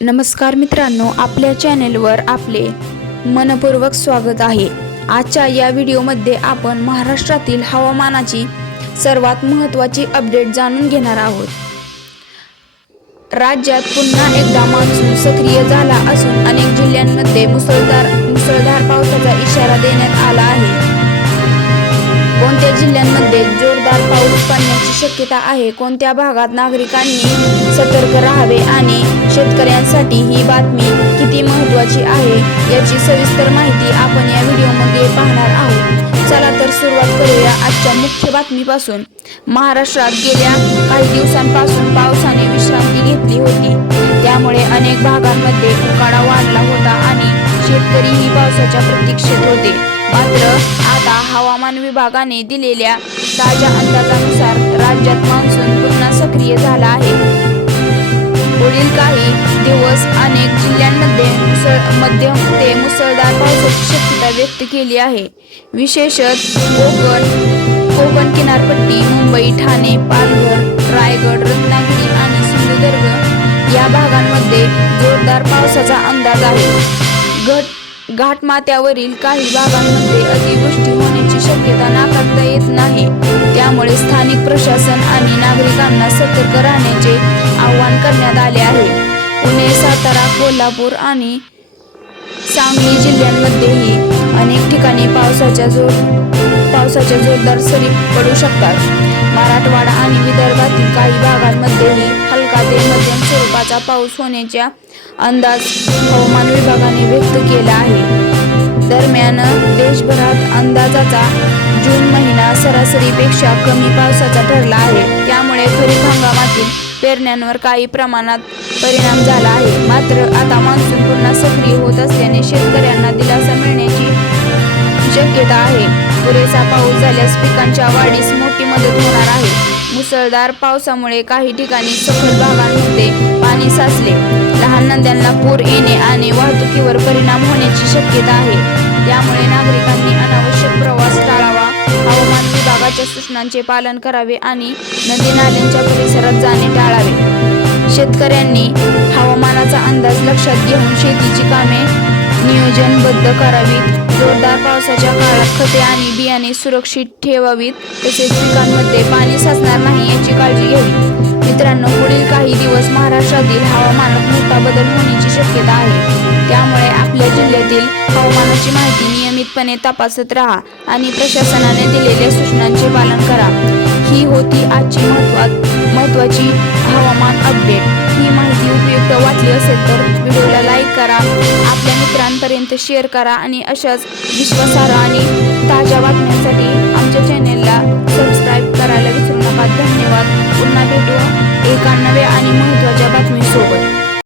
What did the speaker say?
नमस्कार मित्रांनो, आपल्या चॅनेलवर आपले मनपूर्वक स्वागत आहे। आजच्या या व्हिडिओमध्ये आपण महाराष्ट्रातील हवामानाची सर्वात महत्त्वाची अपडेट जाणून घेणार आहोत। राज्यात पुन्हा एकदा मान्सून सक्रिय झाला असून अनेक जिल्ह्यांमध्ये मुसळधार पावसाचा इशारा देण्यात आला आहे। कोणत्या जिल्ह्यांमध्ये जोरदार पाऊस पडण्याची शक्यता आहे, कोणत्या भागात नागरिकांनी सतर्क राहावे आणि शेतकऱ्यांसाठी ही बातमी किती महत्त्वाची आहे याची सविस्तर माहिती आपण या व्हिडिओमध्ये पाहणार आहोत। चला तर सुरुवात करूया आजच्या मुख्य बातमीपासून। महाराष्ट्रात गेल्या काही दिवसांपासून पावसाने विश्रांती घेतली होती, त्यामुळे अनेक भागांमध्ये उकाडा वाढला होता आणि शेतकरीही पावसाच्या प्रतीक्षेत होते। मात्र आता हवामान विभागाने दिलेल्या ताज्या अंदाजानुसार राज्यात मान्सून पुन्हा सक्रिय झाला आहे। पुढील काही दिवस अनेक जिल्ह्यांमध्ये मध्यम ते मुसळधार पावसाची शक्यता व्यक्त केली आहे। विशेषतः कोकण किनारपट्टी, मुंबई, ठाणे, पालघर, रायगड, रत्नागिरी आणि सिंधुदुर्ग या भागांमध्ये जोरदार पावसाचा अंदाज आहे। घाटमाथ्यावरील काही भागांमध्ये अतिवृष्टी होण्याची शक्यता नाकारता येत नाही, त्यामुळे स्थानिक प्रशासन आणि नागरिकांना सतर्क राहण्याचे आवाहन करण्यात आले आहे। पुणे, सातारा, कोल्हापूर आणि सांगली जिल्ह्यांमध्येही अनेक ठिकाणी पावसाच्या जोरदार सरी पडू शकतात। मराठवाडा आणि विदर्भातील काही भागांमध्येही हलका ते मध्यम स्वरूपाचा पाऊस होण्याचा अंदाज हवामान विभागाने व्यक्त केला आहे। दरम्यान देशभरात अंदाजाचा जून महिना सरासरीपेक्षा कमी पावसाचा ठरला आहे, त्यामुळे खरीप हंगामातील पेरण्यांवर काही प्रमाणात परिणाम झाला आहे। मात्र आता मान्सून पुन्हा सक्रिय होत असल्याने शेतकऱ्यांना दिलासा मिळण्याची शक्यता आहे। पुरेसा पाऊस झाल्यास पिकांच्या वाढीस मोठी मदत होणार आहे। मुसळधार पावसामुळे काही ठिकाणी सखल भागांमध्ये पाणी साचले, लहान नद्यांना पूर येणे आणि वाहतुकीवर परिणाम होण्याची शक्यता आहे, त्यामुळे नागरिकांनी अनावश्यक प्रवास टाळावा, हवामान विभागाच्या सूचनांचे पालन करावे आणि नदी नाल्यांच्या परिसरात जाणे टाळावे। शेतकऱ्यांनी हवामानाचा अंदाज लक्षात घेऊन शेतीची कामे नियोजनबद्ध करावीत, जोरदार पावसाच्या काळात खते आणि बियाणे सुरक्षित ठेवावीत, तसेच पिकांमध्ये पाणी साचणार नाही याची काळजी घ्यावी। मित्रांनो, पुढील काही दिवस महाराष्ट्रातील हवामानात मोठा बदल होण्याची शक्यता आहे, त्यामुळे आपल्या जिल्ह्यातील हवामानाची माहिती नियमितपणे तपासत राहा आणि प्रशासनाने दिलेल्या सूचनांचे पालन करा। ही होती आजची महत्त्वाची हवामान अपडेट। ही माहिती उपयुक्त वाटली असेल तर व्हिडिओला लाईक करा, आपल्या मित्रांपर्यंत शेअर करा आणि अशाच विश्वासार्ह आणि ताज्या बातम्यांसाठी आमच्या चॅनेलला सबस्क्राईब करायला विसरू नका। धन्यवाद। पुन्हा भेटू एका नव्या आणि महत्त्वाच्या बातमीसोबत।